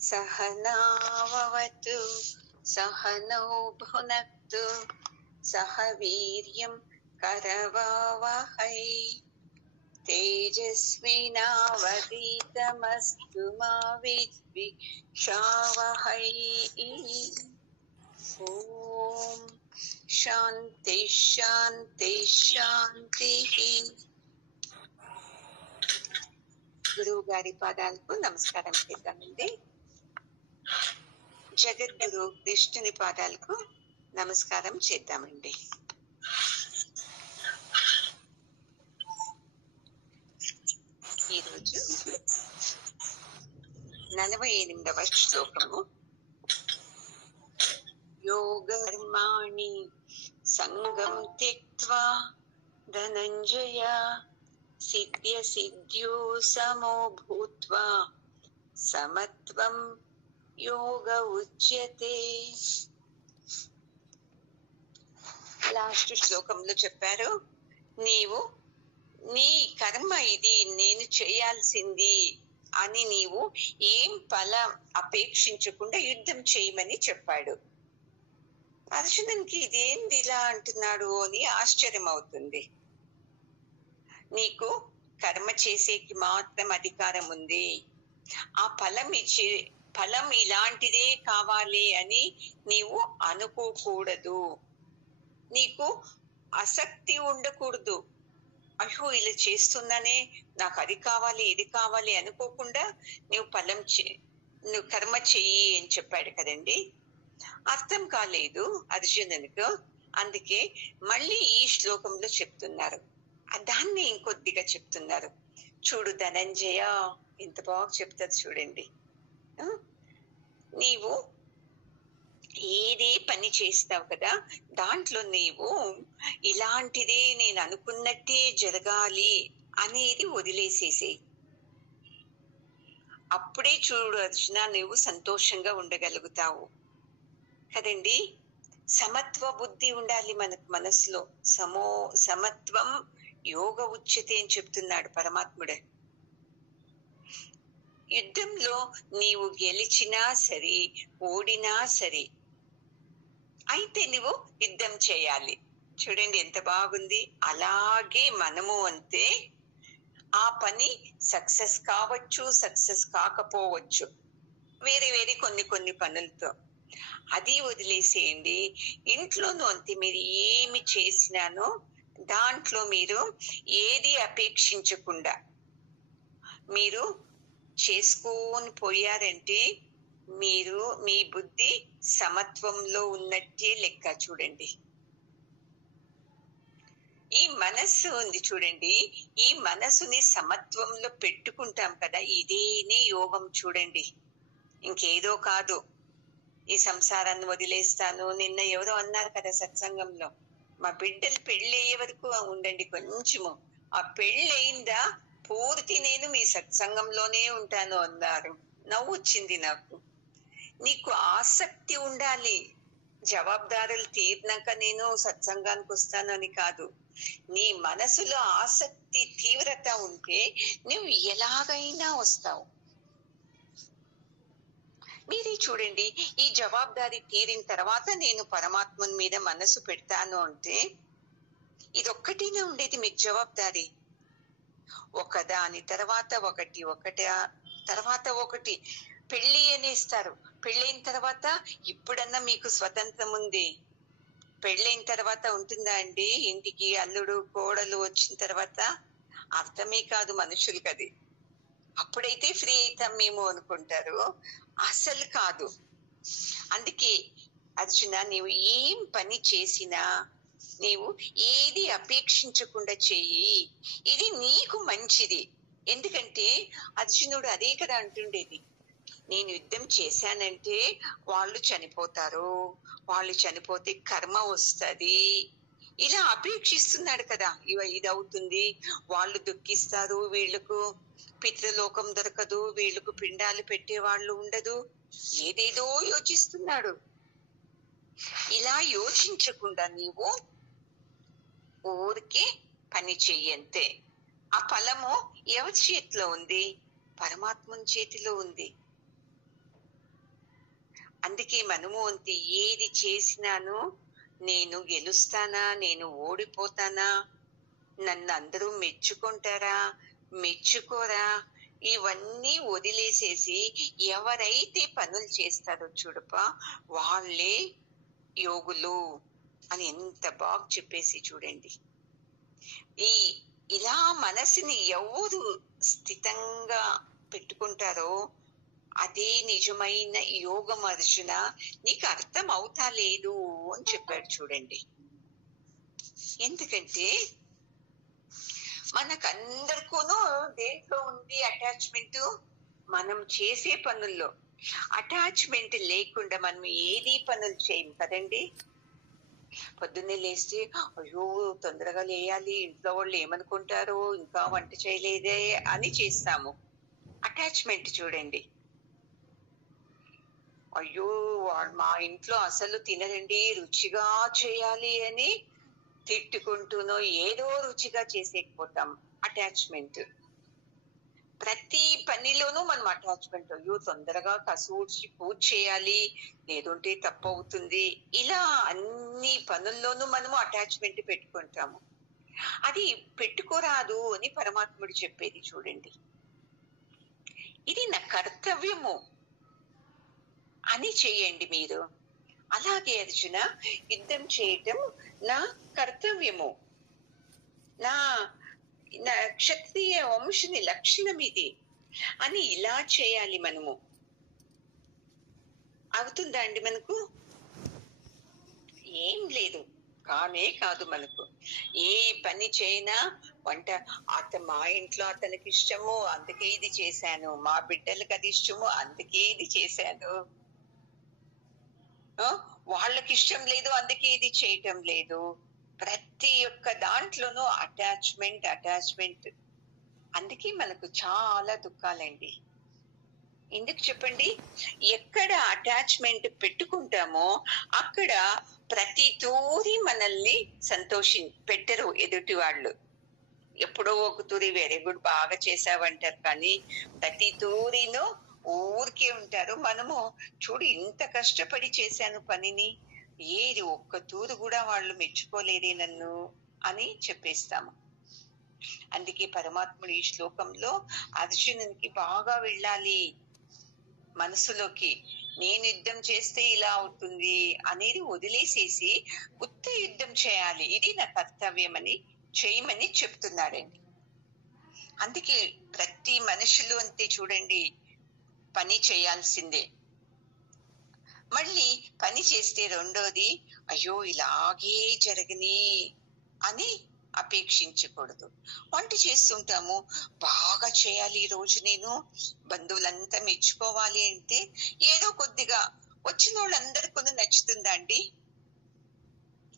सहनावतु सहनौ भुनक्तु सह वीर्यं करवावहै तेजस्विनावधीतमस्तु मा विद्विषावहै। ओम शांति शांति शांति। గురువు గారి పాదాలకు నమస్కారం చేద్దామండి. జగద్గురు కృష్ణుని పాదాలకు నమస్కారం చేద్దామండి. ఈరోజు 48వ శ్లోకము. యోగకర్మాణి సంగం త్యక్త్వా ధనంజయ సిద్ధ్య సిద్ధ్యో సమో భూత్వా సమత్వం యోగ ఉచ్యతే. లాస్ట్ శ్లోకంలో చెప్పారు, నీవు నీ కర్మ ఇది, నేను చేయాల్సింది అని నీవు ఏం ఫలం అపేక్షించకుండా యుద్ధం చేయమని చెప్పాడు. అర్జునునికి ఇదేంది ఇలా అంటున్నాడు అని ఆశ్చర్యం అవుతుంది. నీకు కర్మ చేసేకి మాత్రం అధికారం ఉంది. ఆ ఫలం ఇలాంటిదే కావాలి అని నీవు అనుకోకూడదు. నీకు ఆసక్తి ఉండకూడదు. అయ్యో ఇలా చేస్తున్నానే, నాకు అది కావాలి ఇది కావాలి అనుకోకుండా నువ్వు నువ్వు కర్మ చెయ్యి అని చెప్పాడు కదండి. అర్థం కాలేదు అర్జునునికి. అందుకే మళ్ళీ ఈ శ్లోకంలో చెప్తున్నారు, దాన్ని ఇంకొద్దిగా చెప్తున్నారు. చూడు ధనంజయ, ఎంత బాగా చెప్తారు చూడండి. నీవు ఏదే పని చేస్తావు కదా, దాంట్లో నీవు ఇలాంటిదే నేను అనుకున్నట్టే జరగాలి అనేది వదిలేసేసేయి. అప్పుడే చూడు అర్జున, నువ్వు సంతోషంగా ఉండగలుగుతావు కదండి. సమత్వ బుద్ధి ఉండాలి మనకు మనసులో. సమత్వం యోగ ఉచ్యతే అని చెప్తున్నాడు పరమాత్ముడే. యుద్ధంలో నీవు గెలిచినా సరే ఓడినా సరే, అయితే నువ్వు యుద్ధం చేయాలి. చూడండి ఎంత బాగుంది. అలాగే మనము అంతే, ఆ పని సక్సెస్ కావచ్చు, సక్సెస్ కాకపోవచ్చు, వేరే వేరే కొన్ని పనులతో. అది వదిలేసేయండి. ఇంట్లోనూ అంతే, మీరు ఏమి చేసినానో దాంట్లో మీరు ఏది అపేక్షించకుండా మీరు చేసుకొని పోయారంటే మీరు మీ బుద్ధి సమత్వంలో ఉన్నట్టే లెక్క. చూడండి, ఈ మనస్సు ఉంది చూడండి, ఈ మనసుని సమత్వంలో పెట్టుకుంటాం కదా, ఇదేనే యోగం. చూడండి, ఇంకేదో కాదు. ఈ సంసారాన్ని వదిలేస్తాను. నిన్న ఎవరో అన్నారు కదా సత్సంగంలో, మా బిడ్డలు పెళ్లి అయ్యే వరకు ఉండండి కొంచెము, ఆ పెళ్లి అయిందా పూర్తి నేను మీ సత్సంగంలోనే ఉంటాను అన్నారు. నవ్వు వచ్చింది నాకు. నీకు ఆసక్తి ఉండాలి. జవాబుదారులు తీరినాక నేను సత్సంగానికి వస్తాను అని కాదు. నీ మనసులో ఆసక్తి తీవ్రత ఉంటే నువ్వు ఎలాగైనా వస్తావు. మీరే చూడండి, ఈ జవాబుదారీ తీరిన తర్వాత నేను పరమాత్మని మీద మనసు పెడతాను అంటే ఇదొక్కటినే ఉండేది మీకు జవాబుదారీ. ఒకదాని తర్వాత ఒకటి, తర్వాత ఒకటి పెళ్లి అనేస్తారు. పెళ్ళైన తర్వాత ఇప్పుడన్నా మీకు స్వతంత్రం ఉంది. పెళ్ళైన తర్వాత ఉంటుందా అండి? ఇంటికి అల్లుడు కోడలు వచ్చిన తర్వాత అర్థమే కాదు మనుషులకి అది. అప్పుడైతే ఫ్రీ అవుతాం మేము అనుకుంటారు, అసలు కాదు. అందుకే అర్జున, నీవు ఏం పని చేసినా నీవు ఏది అపేక్షించకుండా చెయ్యి, ఇది నీకు మంచిది. ఎందుకంటే అర్జునుడు అదే కదా అంటుండేది, నేను యుద్ధం చేశానంటే వాళ్ళు చనిపోతారు, వాళ్ళు చనిపోతే కర్మ వస్తుంది, ఇలా అపేక్షిస్తున్నాడు కదా. ఇది అవుతుంది, వాళ్ళు దుఃఖిస్తారు, వీళ్ళకు పితృలోకం దొరకదు, వీళ్ళకు పిండాలు పెట్టే వాళ్ళు ఉండదు, ఏదేదో యోచిస్తున్నాడు. ఇలా యోచించకుండా నీవు ఊరికే పని చెయ్యంతే. ఆ ఫలము ఎవరి చేతిలో ఉంది? పరమాత్మని చేతిలో ఉంది. అందుకే మనము అంతే, ఏది చేసినాను నేను గెలుస్తానా, నేను ఓడిపోతానా, నన్ను అందరూ మెచ్చుకుంటారా, మెచ్చుకోరా, ఇవన్నీ వదిలేసేసి ఎవరైతే పనులు చేస్తారో చూడప వాళ్ళే యోగులు అని ఎంత బాగా చెప్పేసి చూడండి. ఇలా మనసుని ఎవరు స్థితంగా పెట్టుకుంటారో అదే నిజమైన యోగం అర్జున, నీకు అర్థం అవుతా లేదు అని చెప్పాడు చూడండి. ఎందుకంటే మనకందరికూను దేంట్లో ఉంది అటాచ్మెంట్? మనం చేసే పనుల్లో. అటాచ్మెంట్ లేకుండా మనం ఏది పనులు చేయం కదండి. పొద్దున్నే లేస్తే అయ్యో తొందరగా లేయాలి, ఇంట్లో వాళ్ళు ఏమనుకుంటారో, ఇంకా వంట చేయలేదే అని చేస్తాము. అటాచ్మెంట్ చూడండి. అయ్యో మా ఇంట్లో అసలు తినరండి, రుచిగా చేయాలి అని తిట్టుకుంటూనో ఏదో రుచిగా చేసేకపోతాం. అటాచ్మెంట్. ప్రతి పనిలోనూ మనం అటాచ్మెంట్. అయ్యో తొందరగా కసూర్చి పూజ చేయాలి, లేదంటే తప్పు అవుతుంది. ఇలా అన్ని పనుల్లోనూ మనము అటాచ్మెంట్ పెట్టుకుంటాము. అది పెట్టుకోరాదు అని పరమాత్ముడు చెప్పేది చూడండి. ఇది నా కర్తవ్యము అని చేయండి మీరు. అలాగే అర్జున, యుద్ధం చేయటం నా కర్తవ్యము, నా క్షత్రియ వంశుని లక్షణం ఇది అని ఇలా చేయాలి మనము. అవుతుందా అండి మనకు? ఏం లేదు. కానే కాదు. మనకు ఏ పని చేయనా వంట మా ఇంట్లో అతనికి ఇష్టము అందుకే ఇది చేశాను, మా బిడ్డలకు అది ఇష్టము అందుకే ఇది చేశాను, వాళ్ళకి ఇష్టం లేదు అందుకే ఇది చేయటం లేదు. ప్రతి ఒక్క దాంట్లోనూ అటాచ్మెంట్. అందుకే మనకు చాలా దుఃఖాలండి. ఎందుకు చెప్పండి? ఎక్కడ అటాచ్మెంట్ పెట్టుకుంటామో అక్కడ ప్రతి తూరి మనల్ని పెట్టరు ఎదుటి వాళ్ళు. ఎప్పుడో ఒక తూరి వెరీ గుడ్ బాగా చేసావంటారు, కానీ ప్రతి తూరిను ఊరికే ఉంటారు. మనము చూడు ఇంత కష్టపడి చేశాను పనిని, ఏది ఒక్క తూరు కూడా వాళ్ళు మెచ్చుకోలేదే నన్ను అని చెప్పేస్తాము. అందుకే పరమాత్ముడు ఈ శ్లోకంలో అర్జునునికి బాగా వెళ్ళాలి మనసులోకి. నేను యుద్ధం చేస్తే ఇలా అవుతుంది అనేది వదిలేసేసి ఉత్త యుద్ధం చేయాలి, ఇది నా కర్తవ్యం అని చేయమని చెప్తున్నాడండి. అందుకే ప్రతి మనుషులు అంతే చూడండి, పని చేయాల్సిందే. మళ్ళీ పని చేస్తే రెండోది అయ్యో ఇలాగే జరగని అని అపేక్షించకూడదు. వంట చేస్తుంటాము, బాగా చేయాలి ఈ రోజు, నేను బంధువులంతా మెచ్చుకోవాలి అంటే ఏదో కొద్దిగా వచ్చిన వాళ్ళందరికీ నచ్చుతుందా అండి?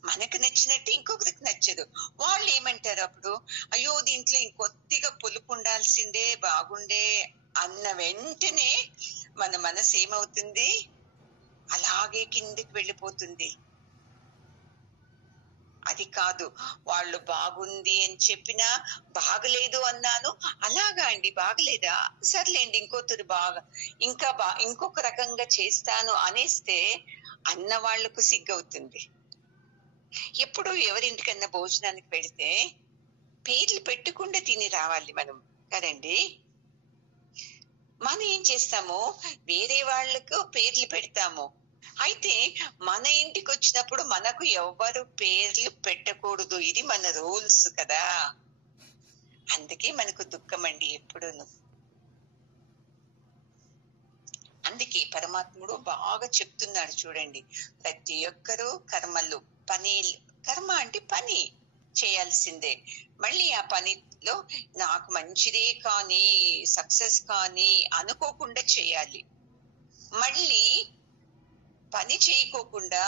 మనకు నచ్చినట్టు ఇంకొకరికి నచ్చదు. వాళ్ళు ఏమంటారు అప్పుడు? అయ్యో దీంట్లో ఇంకొద్దిగా పులుపు ఉండాల్సిందే, బాగుండే అన్న వెంటనే మన మనసు ఏమవుతుంది? అలాగే కిందికి వెళ్ళిపోతుంది. అది కాదు, వాళ్ళు బాగుంది అని చెప్పినా బాగలేదు అన్నాను, అలాగా అండి బాగలేదా, సర్లేండి ఇంకొకరు ఇంకొక రకంగా చేస్తాను అనేస్తే అన్న వాళ్లకు సిగ్గవుతుంది. ఎప్పుడు ఎవరింటికన్నా భోజనానికి పెడితే పేర్లు పెట్టకుండా తిని రావాలి మనం కదండి. మనం ఏం చేస్తాము, వేరే వాళ్లకు పేర్లు పెడతాము. అయితే మన ఇంటికి వచ్చినప్పుడు మనకు ఎవ్వరు పేర్లు పెట్టకూడదు, ఇది మన రూల్స్ కదా. అందుకే మనకు దుఃఖం అండి ఎప్పుడూను. అందుకే పరమాత్ముడు బాగా చెప్తున్నాడు చూడండి, ప్రతి ఒక్కరూ కర్మ అంటే పని చేయాల్సిందే. మళ్ళీ ఆ పనిలో నాకు మంచిదే కానీ సక్సెస్ కానీ అనుకోకుండా చేయాలి. మళ్ళీ పని చేయకోకుండా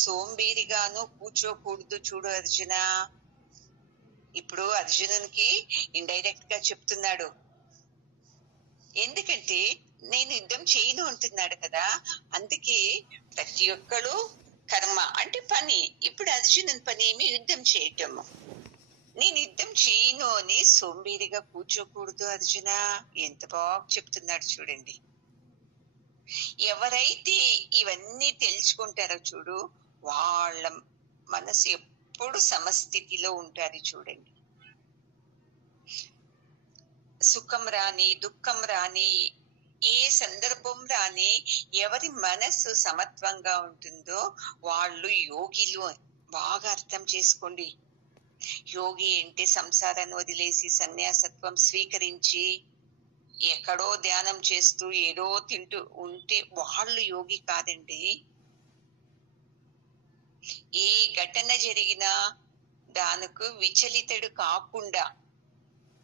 సోంబేరిగాను కూర్చోకూడదు. చూడు అర్జున, ఇప్పుడు అర్జునునికి ఇండైరెక్ట్ గా చెప్తున్నాడు. ఎందుకంటే నేను యుద్ధం చేయను అంటున్నాడు కదా. అందుకే ప్రతి ఒక్కడు కర్మ అంటే పని. ఇప్పుడు అర్జునుని పని ఏమి యుద్ధం చేయటము. నేను యుద్ధం చేయను అని సోంబేరిగా కూర్చోకూడదు అర్జున. ఎంత బాగా చెప్తున్నాడు చూడండి. ఎవరైతే ఇవన్నీ తెలుసుకుంటారో చూడు, వాళ్ళ మనసు ఎప్పుడు సమస్థితిలో ఉంటుంది చూడండి. సుఖం రాని, దుఃఖం రాని, ఏ సందర్భం రాని, ఎవరి మనసు సమత్వంగా ఉంటుందో వాళ్ళు యోగిలు. బాగా అర్థం చేసుకోండి. యోగి అంటే సంసారాన్ని వదిలేసి సన్యాసత్వం స్వీకరించి ఎక్కడో ధ్యానం చేస్తూ ఏదో తింటూ ఉంటే వాళ్ళు యోగి కాదండి. ఏ ఘటన జరిగినా దానికి విచలితుడు కాకుండా,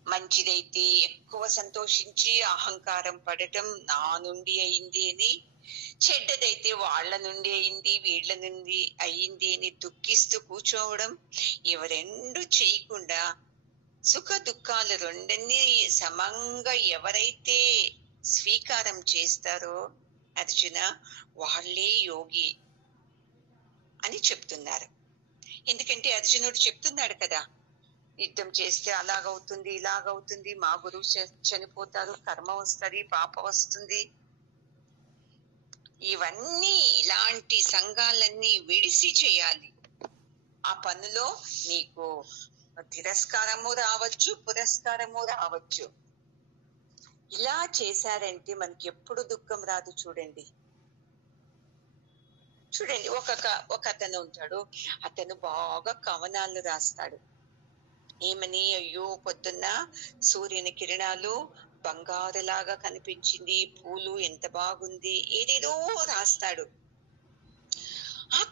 మంచిదైతే ఎక్కువ సంతోషించి అహంకారం పడటం నా నుండి అయింది అని, చెడ్డదైతే వాళ్ళ నుండి అయింది వీళ్ళ నుండి అయింది అని దుఃఖిస్తూ కూర్చోవడం, ఇవి రెండు చేయకుండా సుఖ దుఃఖాలు రెండన్నీ సమంగా ఎవరైతే స్వీకారం చేస్తారో అర్జున, వాళ్ళే యోగి అని చెప్తున్నారు. ఎందుకంటే అర్జునుడు చెప్తున్నాడు కదా, యుద్ధం చేస్తే అలాగవుతుంది ఇలాగవుతుంది, మా గురువు చనిపోతారు, కర్మ వస్తుంది, పాప వస్తుంది. ఇవన్నీ ఇలాంటి సంఘాలన్నీ విడిసి చేయాలి. ఆ పనిలో నీకు తిరస్కారము రావచ్చు, పురస్కారము రావచ్చు. ఇలా చేశారంటే మనకి ఎప్పుడు దుఃఖం రాదు. చూడండి ఒక అతను ఉంటాడు. అతను బాగా కవనాలు రాస్తాడు. ఏమని, అయ్యో పొద్దున్న సూర్యుని కిరణాలు బంగారులాగా కనిపించింది, పూలు ఎంత బాగుంది, ఏదేదో రాస్తాడు. ఆ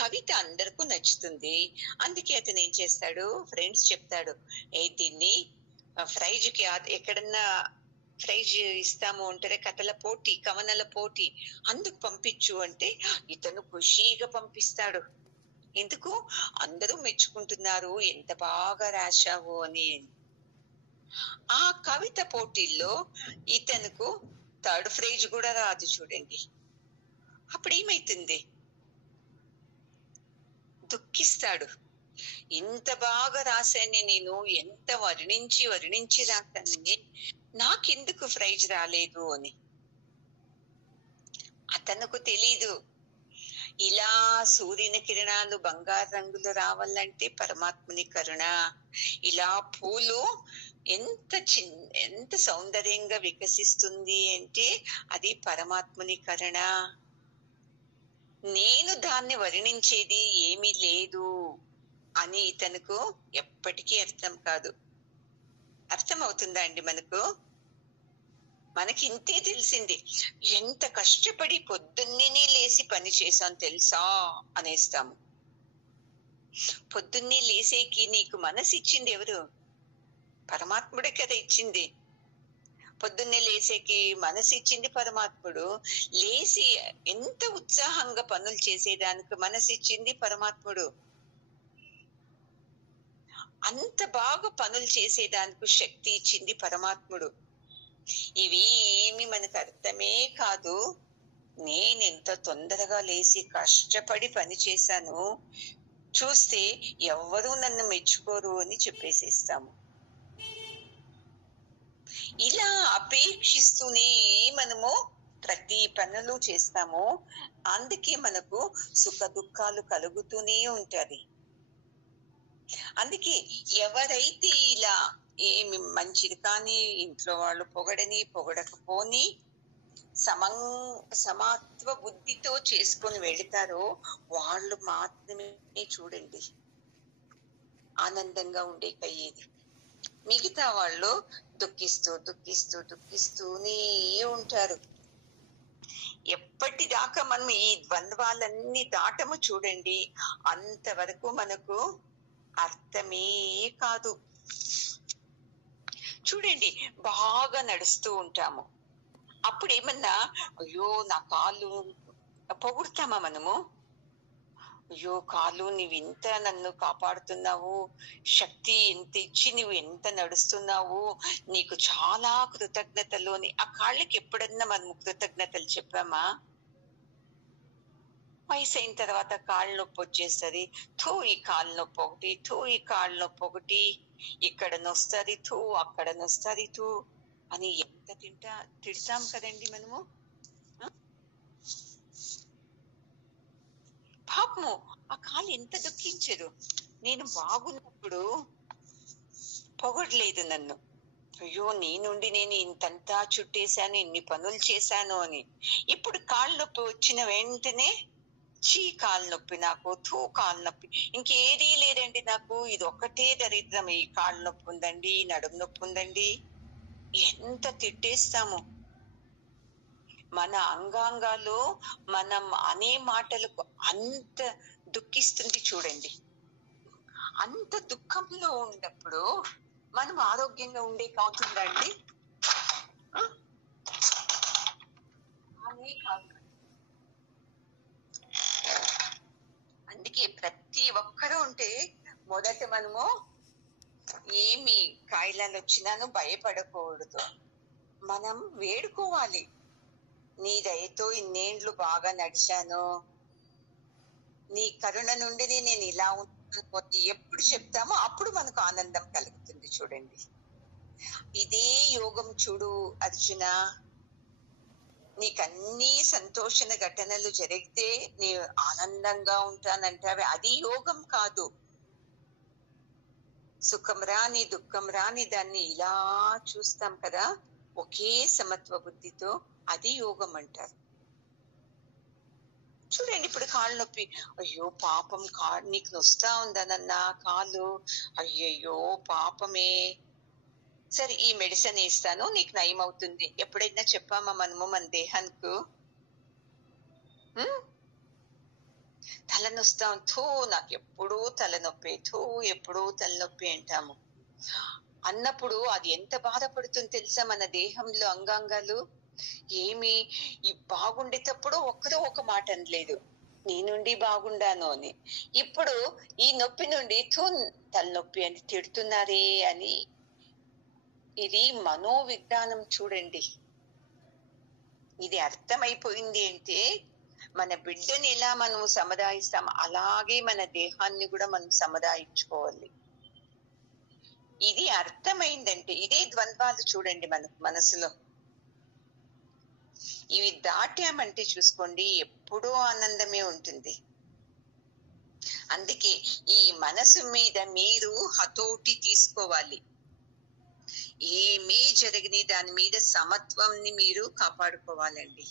కవిత అందరికీ నచ్చుతుంది. అందుకే అతను ఏం చేస్తాడు, ఫ్రెండ్స్ చెప్తాడు, దీన్ని ప్రైజ్ కి ఎక్కడన్నా ప్రైజ్ ఇస్తాము అంటారే, కథల పోటీ, కవనల పోటీ, అందుకు పంపించు అంటే ఇతను ఖుషీగా పంపిస్తాడు. ఎందుకు, అందరూ మెచ్చుకుంటున్నారు ఎంత బాగా రాశావు అని. ఆ కవిత పోటీల్లో ఇతనుకు థర్డ్ ప్రైజ్ కూడా రాదు. చూడండి, అప్పుడు ఏమైతుంది, దుఃఖిస్తాడు. ఇంత బాగా రాశానే నేను, ఎంత వర్ణించి రాశానని, నాకెందుకు ప్రైజ్ రాలేదు అని. అతనుకు తెలీదు, ఇలా సూర్యుని కిరణాలు బంగారు రంగులు రావాలంటే పరమాత్ముని కరుణ. ఇలా పూలు ఎంత సౌందర్యంగా వికసిస్తుంది అంటే అది పరమాత్ముని కరుణ. నేను దాన్ని వర్ణించేది ఏమీ లేదు అని ఇతనుకు ఎప్పటికీ అర్థం కాదు. అర్థం అవుతుందా అండి? మనకి ఇంతే తెలిసింది. ఎంత కష్టపడి పొద్దున్నే లేసి పని చేశాను తెలుసా అనేస్తాము. పొద్దున్నే లేసేకి నీకు మనసు ఇచ్చింది ఎవరు? పరమాత్ముడే కదా ఇచ్చింది. పొద్దున్నే లేసేకి మనసు ఇచ్చింది పరమాత్ముడు. లేచి ఎంత ఉత్సాహంగా పనులు చేసేదానికి మనసు ఇచ్చింది పరమాత్ముడు. అంత బాగా పనులు చేసేదానికి శక్తి ఇచ్చింది పరమాత్ముడు. ఇవి ఏమి మనకు అర్థమే కాదు. నేనెంత తొందరగా లేచి కష్టపడి పని చేశాను, చూస్తే ఎవ్వరూ నన్ను మెచ్చుకోరు అని చెప్పేసేస్తాము. ఇలా అపేక్షిస్తూనే మనము ప్రతి పనులు చేస్తాము. అందుకే మనకు సుఖ దుఃఖాలు కలుగుతూనే ఉంటది. అందుకే ఎవరైతే ఇలా ఏమి మంచిది కానీ ఇంట్లో వాళ్ళు పొగడకపోని సమాత్వ బుద్ధితో చేసుకొని వెళతారో వాళ్ళు మాత్రమే చూడండి ఆనందంగా ఉండేకయ్యేది. మిగతా వాళ్ళు దుఃఖిస్తూనే ఉంటారు. ఎప్పటిదాకా మనం ఈ ద్వంద్వాలన్నీ దాటము చూడండి, అంతవరకు మనకు అర్థమే కాదు. చూడండి, బాగా నడుస్తూ ఉంటాము. అప్పుడు ఏమన్నా, అయ్యో నా కాళ్ళు పొగుడుతామా మనము? అయ్యో కాళ్ళు, నువ్వు ఇంత నన్ను కాపాడుతున్నావు, శక్తి ఎంత ఇచ్చి నువ్వు ఎంత నడుస్తున్నావు, నీకు చాలా కృతజ్ఞతలు అని. ఆ కాళ్ళకి ఎప్పుడన్నా మనము కృతజ్ఞతలు చెప్పామా? వయసు అయిన తర్వాత కాళ్ళ నొప్పి వచ్చేస్తుంది. ఈ కాళ్ళ నొప్పి ఒకటి, ఈ కాళ్ళ నొప్పి ఒకటి, ఇక్కడ నొస్తుంది అక్కడ నొస్తుంది అని ఎంత తిడతాం కదండి మనము. పాపము ఆ కాలు ఎంత దుఃఖించదు. నేను బాగున్నప్పుడు పొగడలేదు నన్ను. అయ్యో నీ నుండి నేను ఇంతంతా చుట్టేశాను, ఇన్ని పనులు చేశాను అని. ఇప్పుడు కాళ్ళ నొప్పి వచ్చిన వెంటనే కాలు నొప్పి, నాకు కాలు నొప్పి, ఇంకేదీ లేదండి నాకు, ఇది ఒక్కటే దరిద్రం, ఈ కాళ్ళు నొప్పి ఉందండి, నడుము నొప్పి ఉందండి. ఎంత తిట్టేస్తాము. మన అంగాంగాలు మనం అనే మాటలకు అంత దుఃఖిస్తుంది చూడండి. అంత దుఃఖంలో ఉన్నప్పుడు మనం ఆరోగ్యంగా ఉండే అవుతుందండి. అందుకే ప్రతి ఒక్కరూ ఉంటే మొదట మనము ఏమి కాయిలాలు వచ్చినాను భయపడకూడదు. మనం వేడుకోవాలి, నీ దయతో ఇన్నేండ్లు బాగా నడిచాను, నీ కరుణ నుండి నేను ఇలా ఉంటాను ఎప్పుడు చెప్తామో అప్పుడు మనకు ఆనందం కలుగుతుంది చూడండి. ఇదే యోగం చూడు అర్జున. నీకన్నీ సంతోషణ ఘటనలు జరిగితే నీ ఆనందంగా ఉంటానంటావే, అది యోగం కాదు. సుఖం రాని దుఃఖం రాని దాన్ని ఇలా చూస్తాం కదా ఒకే సమత్వ బుద్ధితో, అది యోగం అంటారు. చూడండి ఇప్పుడు కాళ్ళు నొప్పి, అయ్యో పాపం నీకు నొస్తా ఉందనన్నా కాలు, అయ్యయ్యో పాపమే, సరే ఈ మెడిసిన్ వేస్తాను నీకు నయం అవుతుంది. ఎప్పుడైనా చెప్పామా మనము మన దేహానికి? తలనొస్తాం, నాకు ఎప్పుడూ తలనొప్పి, ఎప్పుడూ తలనొప్పి అంటాము. అన్నప్పుడు అది ఎంత బాధపడుతుంది తెలుసా మన దేహంలో అంగాంగాలు. ఏమి ఈ బాగుండేటప్పుడు ఒక్కరో ఒక మాట అనలేదు, నీ నుండి బాగుండాను అని. ఇప్పుడు ఈ నొప్పి నుండి తలనొప్పి అని తిడుతున్నారే అని. ఇది మనోవిజ్ఞానం చూడండి. ఇది అర్థమైపోయింది అంటే మన బిడ్డని ఎలా మనం సముదాయిస్తాం అలాగే మన దేహాన్ని కూడా మనం సముదాయించుకోవాలి. ఇది అర్థమైందంటే ఇదే ద్వంద్వాలు చూడండి మన మనసులో. ఇవి దాటామంటే చూసుకోండి ఎప్పుడూ ఆనందమే ఉంటుంది. అందుకే ఈ మనసు మీద మీరు హతోటి తీసుకోవాలి. ఏమీ జరిగిన దాని మీద సమత్వాన్ని మీరు కాపాడుకోవాలండి.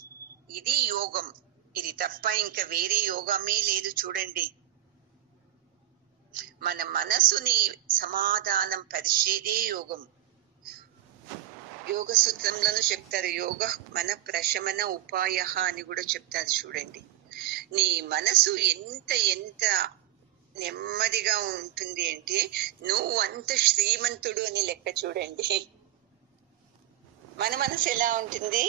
ఇది యోగం. ఇది తప్ప ఇంకా వేరే యోగమే లేదు చూడండి. మన మనసుని సమాధానం పరిచేదే యోగం. యోగ సూత్రంలోనూ చెప్తారు, యోగ మన ప్రశమన ఉపాయ అని కూడా చెప్తారు చూడండి. నీ మనసు ఎంత ఎంత నెమ్మదిగా ఉంటుంది అంటే నువ్వు అంత శ్రీమంతుడు అని లెక్క చూడండి. మన మనసు ఎలా ఉంటుంది?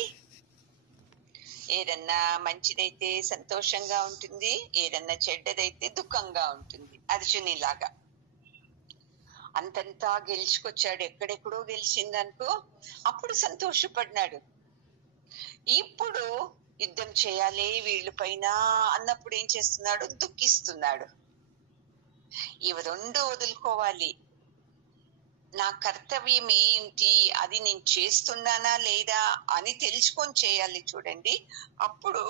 ఏదన్నా మంచిదైతే సంతోషంగా ఉంటుంది, ఏదన్నా చెడ్డదైతే దుఃఖంగా ఉంటుంది. అర్జునిలాగా అంతంతా గెలుచుకొచ్చాడు, ఎక్కడెక్కడో గెలిచిందనుకో అప్పుడు సంతోషపడినాడు. ఇప్పుడు యుద్ధం చేయాలి వీళ్ళ పైన అన్నప్పుడు ఏం చేస్తున్నాడు? దుఃఖిస్తున్నాడు. ఇవి రెండు వదులుకోవాలి. నా కర్తవ్యం ఏంటి, అది నేను చేస్తున్నానా లేదా అని తెలుసుకొని చేయాలి చూడండి. అప్పుడు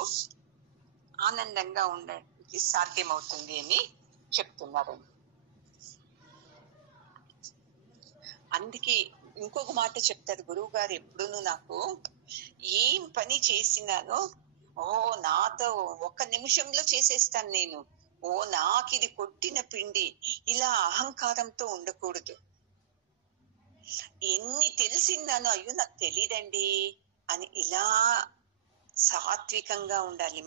ఆనందంగా ఉండడానికి సాధ్యమవుతుంది అని చెప్తున్నారు. అందుకే ఇంకొక మాట చెప్తారు గురువు గారు ఎప్పుడూను, నాకు ఏం పని చేసినానో నాతో ఒక్క నిమిషంలో చేసేస్తాను నేను, నాకు ఇది కొట్టిన పిండి, ఇలా అహంకారంతో ఉండకూడదు. ఎన్ని తెలిసిందానో అయ్యో నాకు తెలీదండి అని ఇలా సాత్వికంగా ఉండాలి.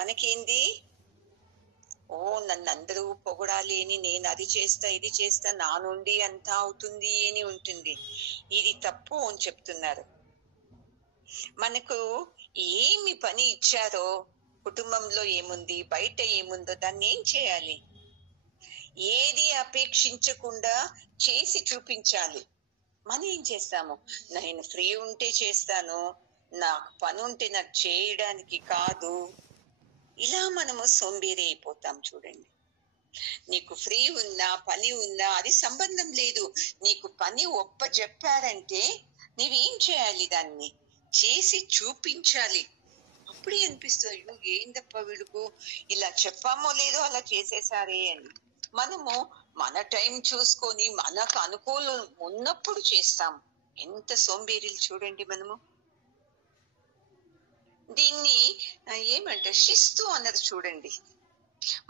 మనకేంది నన్ను అందరూ పొగడాలి అని నేను అది చేస్తా ఇది చేస్తా నా నుండి అంతా అవుతుంది అని ఉంటుంది. ఇది తప్పు అని చెప్తున్నారు. మనకు ఏమి పని ఇచ్చారో, కుటుంబంలో ఏముంది బయట ఏముందో దాన్ని ఏం చేయాలి, ఏది అపేక్షించకుండా చేసి చూపించాలి. మనం ఏం చేస్తాము, నేను ఫ్రీ ఉంటే చేస్తాను, నాకు పని ఉంటే నాకు చేయడానికి కాదు ఇలా మనము సోంబేరి అయిపోతాం చూడండి. నీకు ఫ్రీ ఉన్నా పని ఉన్నా అది సంబంధం లేదు. నీకు పని చెప్పారంటే నీవేం చేయాలి? దాన్ని చేసి చూపించాలి. అప్పుడే అనిపిస్తుంది, అయ్యో ఏందప్ప వీడుకు ఇలా చెప్పామో లేదో అలా చేసేసారే అని. మనము మన టైం చూసుకొని మనకు అనుకూలం ఉన్నప్పుడు చేస్తాం. ఎంత సోంబేరీలు చూడండి మనము. దీన్ని ఏమంటారు, శిస్తు అన్నది చూడండి.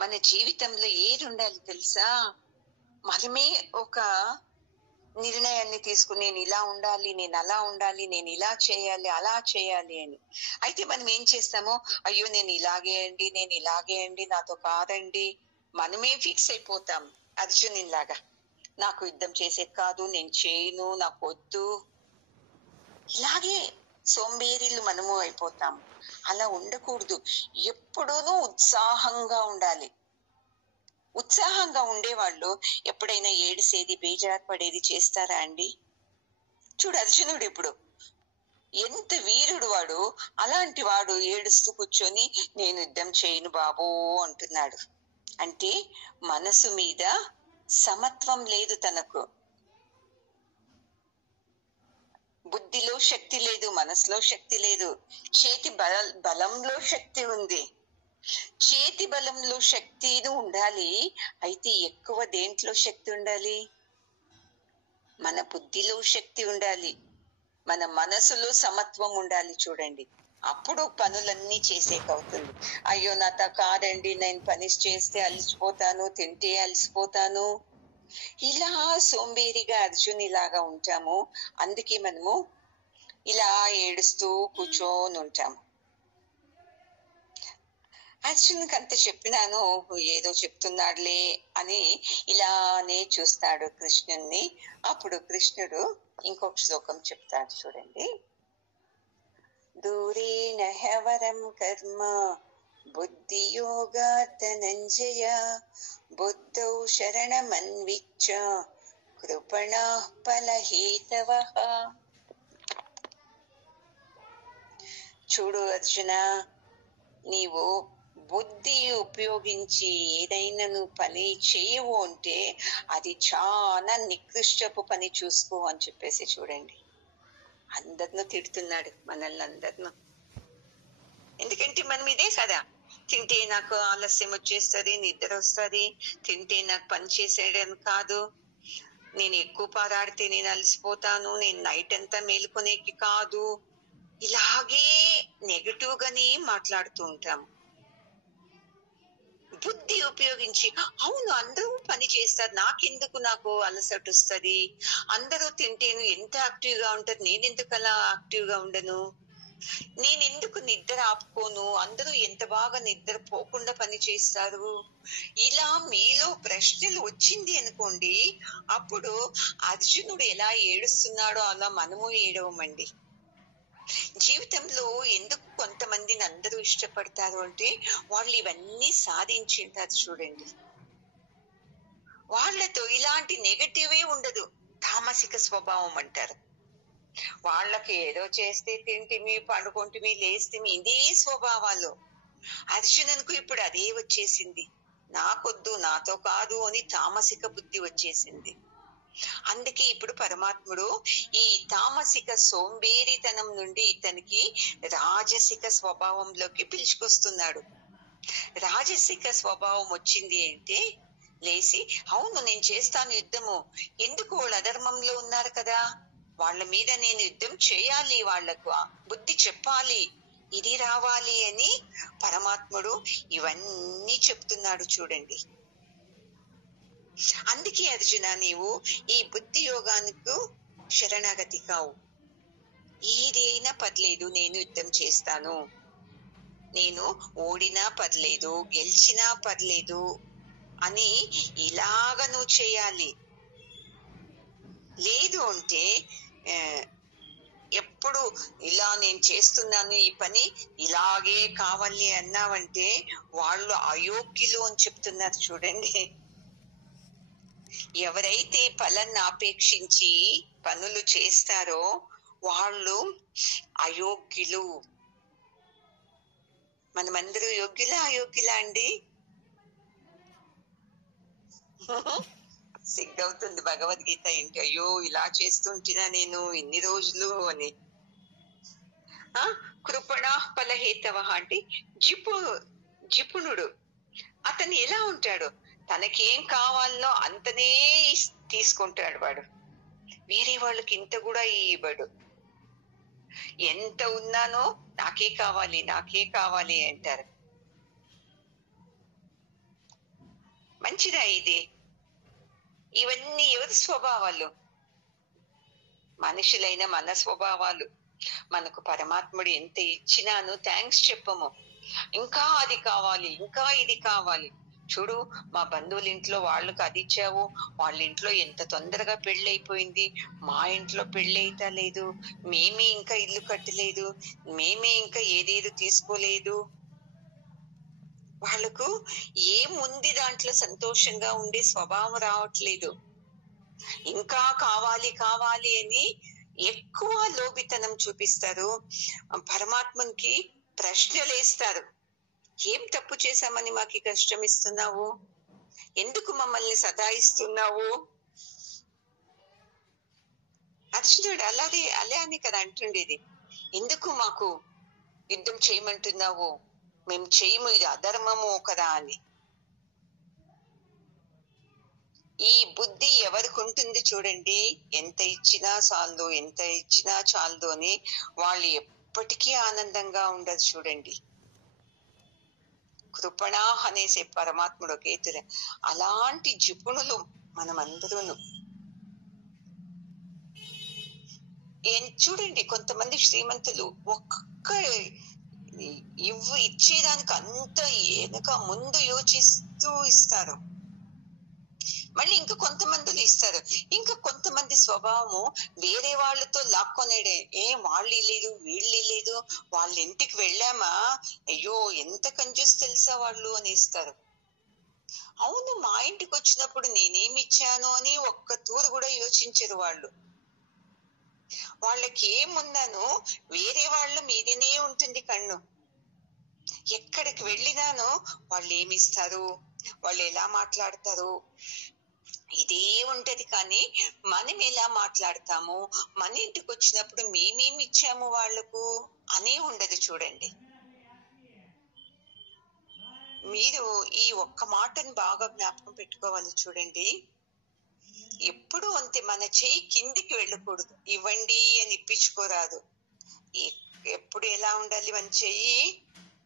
మన జీవితంలో ఏది ఉండాలి తెలుసా? మనమే ఒక నిర్ణయాన్ని తీసుకుని నేను ఇలా ఉండాలి, నేను అలా ఉండాలి, నేను ఇలా చేయాలి, అలా చేయాలి అని. అయితే మనం ఏం చేస్తామో, అయ్యో నేను ఇలాగే అండి, నేను ఇలాగే అండి, నాతో కాదండి, మనమే ఫిక్స్ అయిపోతాం. అర్జునుని లాగా, నాకు యుద్ధం చేసే కాదు, నేను చేయను, నాకు వద్దు, ఇలాగే సోంబేరీలు మనము అయిపోతాం. అలా ఉండకూడదు. ఎప్పుడూనూ ఉత్సాహంగా ఉండాలి. ఉత్సాహంగా ఉండేవాళ్ళు ఎప్పుడైనా ఏడిసేది, బేజారు పడేది చేస్తారా అండి? చూడు అర్జునుడు ఇప్పుడు ఎంత వీరుడు వాడు. అలాంటి వాడు ఏడుస్తూ కూర్చొని నేను యుద్ధం చేయను బాబో అంటున్నాడు. అంటే మనసు మీద సమత్వం లేదు తనకు. బుద్ధిలో శక్తి లేదు, మనసులో శక్తి లేదు. చేతి బలంలో శక్తి ఉంది. చేతి బలంలో శక్తి ఉండాలి. అయితే ఎక్కువ దేంట్లో శక్తి ఉండాలి? మన బుద్ధిలో శక్తి ఉండాలి, మన మనసులో సమత్వం ఉండాలి. చూడండి, అప్పుడు పనులన్నీ చేసేకవుతుంది. అయ్యో నాతో కాదండి, నేను పని చేస్తే అలసిపోతాను, తింటే అలసిపోతాను, ఇలా సోంబేరిగా అర్జునిలాగా ఉంటాము. అందుకే మనము ఇలా ఏడుస్తూ కూర్చొని ఉంటాము. అర్జున్కి అంత చెప్పినాను, ఏదో చెప్తున్నాడులే అని ఇలానే చూస్తాడు కృష్ణుణ్ణి. అప్పుడు కృష్ణుడు ఇంకొక శ్లోకం చెప్తాడు చూడండి. దూరేణ హ్యవరం కర్మ బుద్ధియోగాత్ ధనంజయ బుద్ధౌ శరణమన్విచ్చ కృపణాః ఫలహేతవః. చూడు అర్జున, నీవు బుద్ధి ఉపయోగించి ఏదైనా నువ్వు పని చేయవు అంటే అది చాలా నికృష్టపు పని, చూసుకో అని చెప్పేసి చూడండి. అందరినూ తిడుతున్నాడు, మనల్ని అందరినూ. ఎందుకంటే మనం ఇదే కదా, తింటే నాకు ఆలస్యం వచ్చేస్తుంది, నిద్ర వస్తుంది, తింటే నాకు పని చేసేయడం కాదు, నేను ఎక్కువ పారాడితే నేను అలసిపోతాను, నేను నైట్ అంతా మేలుకొనేకి కాదు, ఇలాగే నెగటివ్ గానే మాట్లాడుతూ ఉంటాము. బుద్ధి ఉపయోగించి అవును అందరూ పని చేస్తారు, నాకెందుకు నాకు అలసట వస్తుంది, అందరూ తింటేను ఎంత యాక్టివ్ గా ఉంటది, నేనెందుకు అలా యాక్టివ్ గా ఉండను, నేనెందుకు నిద్ర ఆపుకోను, అందరూ ఎంత బాగా నిద్ర పోకుండా పని చేస్తారు, ఇలా మీలో ప్రశ్నలు వచ్చింది అనుకోండి, అప్పుడు అర్జునుడు ఎలా ఏడుస్తున్నాడో అలా మనము ఏడవమండి. జీవితంలో ఎందుకు కొంతమందిని అందరూ ఇష్టపడతారు అంటే వాళ్ళు ఇవన్నీ సాధించింటారు చూడండి. వాళ్లతో ఇలాంటి నెగటివే ఉండదు, తామసిక స్వభావం అంటారు. వాళ్ళకి ఏదో చేస్తే తింటిమి, పండుకుంటిమి, లేస్తిమి, ఇదే స్వభావాలు. అర్జునునికి ఇప్పుడు అదే వచ్చేసింది, నాకొద్దు, నాతో కాదు అని తామసిక బుద్ధి వచ్చేసింది. అందుకే ఇప్పుడు పరమాత్ముడు ఈ తామసిక సోంబేరితనం నుండి ఇతనికి రాజసిక స్వభావంలోకి పిలుచుకొస్తున్నాడు. రాజసిక స్వభావం వచ్చింది అంటే లేసి అవును నేను చేస్తాను యుద్ధము, ఎందుకు వాళ్ళు అధర్మంలో ఉన్నారు కదా, వాళ్ళ మీద నేను యుద్ధం చేయాలి, వాళ్లకు బుద్ధి చెప్పాలి, ఇది రావాలి అని పరమాత్ముడు ఇవన్నీ చెప్తున్నాడు చూడండి. అందుకే అర్జున, నీవు ఈ బుద్ధి యోగానికి శరణాగతి కావు. ఏదైనా పర్లేదు, నేను యుద్ధం చేస్తాను, నేను ఓడినా పర్లేదు, గెలిచినా పర్లేదు అని ఇలాగ నువ్వు చేయాలి. లేదు అంటే ఎప్పుడు ఇలా నేను చేస్తున్నాను ఈ పని, ఇలాగే కావాలి అన్నావంటే వాళ్ళు అయోగ్యులు అని చెప్తున్నారు చూడండి. ఎవరైతే ఫలాన్ని ఆపేక్షించి పనులు చేస్తారో వాళ్ళు అయోగ్యులు. మనమందరూ యోగ్యులా అయోగ్యులా అండి? సిగ్గవుతుంది భగవద్గీత ఏంటి, అయ్యో ఇలా చేస్తుంటినా నేను ఇన్ని రోజులు అని. ఆ కృపణ ఫలహేతవ అంటే జిపుణుడు. అతను ఎలా ఉంటాడు? తనకేం కావాలనో అంతనే తీసుకుంటాడు వాడు. వేరే వాళ్ళకి ఇంత కూడా ఇవ్వడు. ఎంత ఉన్నానో నాకే కావాలి నాకే కావాలి అంటారు. మంచిదా ఇది? ఇవన్నీ ఎవరి స్వభావాలు? మనుషులైన మన స్వభావాలు. మనకు పరమాత్ముడు ఎంత ఇచ్చినాను థ్యాంక్స్ చెప్పము. ఇంకా అది కావాలి, ఇంకా ఇది కావాలి. చూడు, మా బంధువుల ఇంట్లో వాళ్ళకి అది ఇచ్చావు, వాళ్ళ ఇంట్లో ఎంత తొందరగా పెళ్లి అయిపోయింది, మా ఇంట్లో పెళ్లి అయితా లేదు, మేమే ఇంకా ఇల్లు కట్టలేదు, మేమే ఇంకా ఏదేదో తీసుకోలేదు. వాళ్ళకు ఏముంది దాంట్లో సంతోషంగా ఉండే స్వభావం రావట్లేదు. ఇంకా కావాలి కావాలి అని ఎక్కువ లోభితనం చూపిస్తారు. పరమాత్మకి ప్రశ్నలేస్తారు. ఏం తప్పు చేశామని మాకు కష్టం ఇస్తున్నావు? ఎందుకు మమ్మల్ని సతాయిస్తున్నావు? అర్జునుడు అలా అని కదా అంటుండేది. ఎందుకు మాకు యుద్ధం చేయమంటున్నావు? మేము చేయము, ఇది అధర్మము కదా అని. ఈ బుద్ధి ఎవరికి ఉంటుంది చూడండి, ఎంత ఇచ్చినా చాలదు, ఎంత ఇచ్చినా చాలదు అని వాళ్ళు ఎప్పటికీ ఆనందంగా ఉండదు చూడండి. కృపణ అనేసే పరమాత్ముడు కేతుర. అలాంటి జిపుణులు మనమందరూను. చూడండి, కొంతమంది శ్రీమంతులు ఒక్క ఇచ్చేదానికి అంత వెనక ముందు యోచిస్తూ ఇస్తారు. మళ్ళీ ఇంకా కొంతమందిలు ఇస్తారు. ఇంకా కొంతమంది స్వభావము వేరే వాళ్ళతో లాక్కొనేడే. వాళ్ళు లేదు వీళ్ళు లేదు, వాళ్ళ ఇంటికి వెళ్ళామా, అయ్యో ఎంత కంజూస్ తెలుసా వాళ్ళు అని ఇస్తారు. అవును, మా ఇంటికి వచ్చినప్పుడు నేనేమి ఇచ్చాను అని ఒక్క తూరు కూడా యోచించరు వాళ్ళు. వాళ్ళకి ఏముందనో వేరే వాళ్ళ మీదనే ఉంటుంది కన్ను. ఎక్కడికి వెళ్ళినానో వాళ్ళు ఏమిస్తారు, వాళ్ళు ఎలా మాట్లాడతారు, ఇదే ఉంటది. కానీ మనం ఎలా మాట్లాడతాము, మన ఇంటికి వచ్చినప్పుడు మేమేమి ఇచ్చాము వాళ్లకు అనే ఉండదు చూడండి. మీరు ఈ ఒక్క మాటను బాగా జ్ఞాపకం పెట్టుకోవాలి చూడండి. ఎప్పుడు అంతే, మన చెయ్యి కిందికి వెళ్ళకూడదు. ఇవ్వండి అని ఇప్పించుకోరాదు. ఎప్పుడు ఎలా ఉండాలి, మన చెయ్యి